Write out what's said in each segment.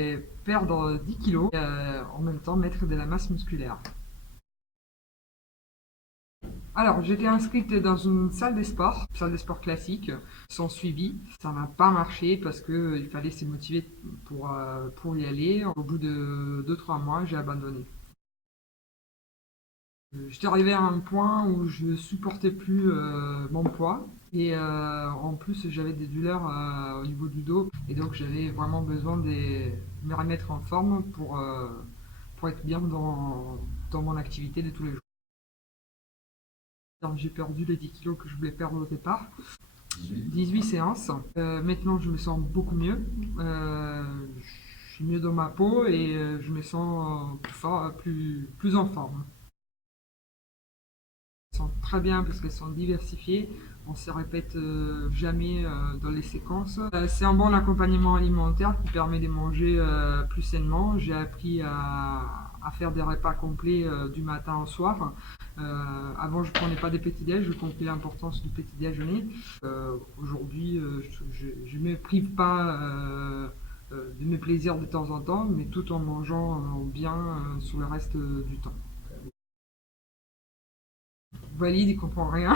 Et perdre 10 kilos et en même temps mettre de la masse musculaire. Alors, j'étais inscrite dans une salle de sport classique, sans suivi. Ça n'a pas marché parce qu'il fallait se motiver pour y aller. Au bout de 2-3 mois, j'ai abandonné. J'étais arrivé à un point où je ne supportais plus mon poids et en plus j'avais des douleurs au niveau du dos et donc j'avais vraiment besoin de me remettre en forme pour être bien dans mon activité de tous les jours. Donc, j'ai perdu les 10 kilos que je voulais perdre au départ. 18 séances. Maintenant, je me sens beaucoup mieux. Je suis mieux dans ma peau et je me sens plus fort, plus en forme. Elles sont très bien parce qu'elles sont diversifiées. On ne se répète jamais dans les séquences. C'est un bon accompagnement alimentaire qui permet de manger plus sainement. J'ai appris à faire des repas complets du matin au soir. Avant, je ne prenais pas des petits-déj, je compris l'importance du petit déjeuner. Aujourd'hui, je ne me prive pas de mes plaisirs de temps en temps, mais tout en mangeant bien sur le reste du temps. Walid, il comprend rien.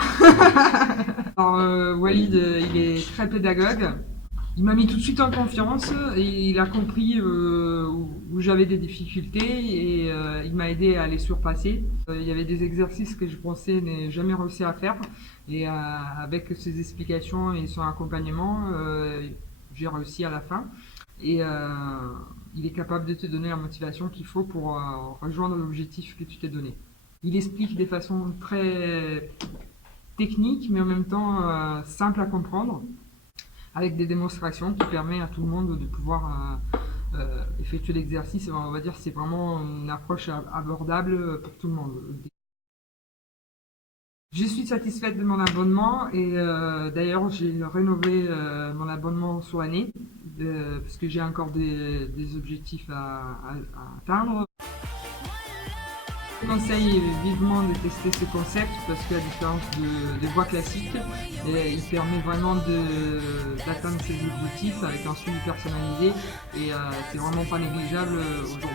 Alors, Walid, il est très pédagogue. Il m'a mis tout de suite en confiance et il a compris où j'avais des difficultés et il m'a aidé à les surpasser. Il y avait des exercices que je pensais ne jamais réussir à faire et avec ses explications et son accompagnement, j'ai réussi à la fin. Et il est capable de te donner la motivation qu'il faut pour rejoindre l'objectif que tu t'es donné. Il explique de façon très technique mais en même temps simple à comprendre, avec des démonstrations qui permettent à tout le monde de pouvoir effectuer l'exercice. On va dire que c'est vraiment une approche abordable pour tout le monde. Je suis satisfaite de mon abonnement et d'ailleurs j'ai rénové mon abonnement sur l'année parce que j'ai encore des objectifs à atteindre. Je conseille vivement de tester ce concept parce qu'à la différence des voies classiques, il permet vraiment d'atteindre ses objectifs avec un suivi personnalisé et c'est vraiment pas négligeable aujourd'hui.